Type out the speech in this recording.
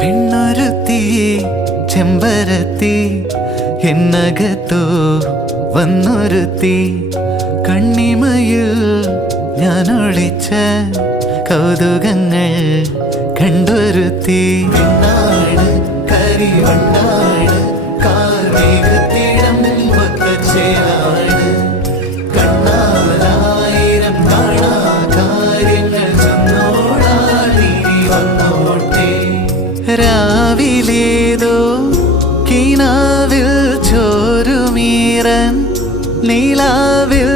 പെണ്ണൊരുത്തി ചെമ്പരത്തി എന്നകത്തോ വന്നൊരുത്തി കണ്ണിമയിൽ ഞാൻ ഒളിച്ച കൗതുകങ്ങൾ കണ്ടൊരുത്തി പെണ്ണാണ് കരിവണ്ണാണ് കാർമേഘത്തിടം ഒത്തച്ചേലാണ് കണ്ണാലായിരം കാണാ കാര്യങ്ങൾ ചെന്നോളാടി വന്നോട്ടെ രാവിലേതോ കിനാവിൽ ചോരുമീറൻ നീലാവിൽ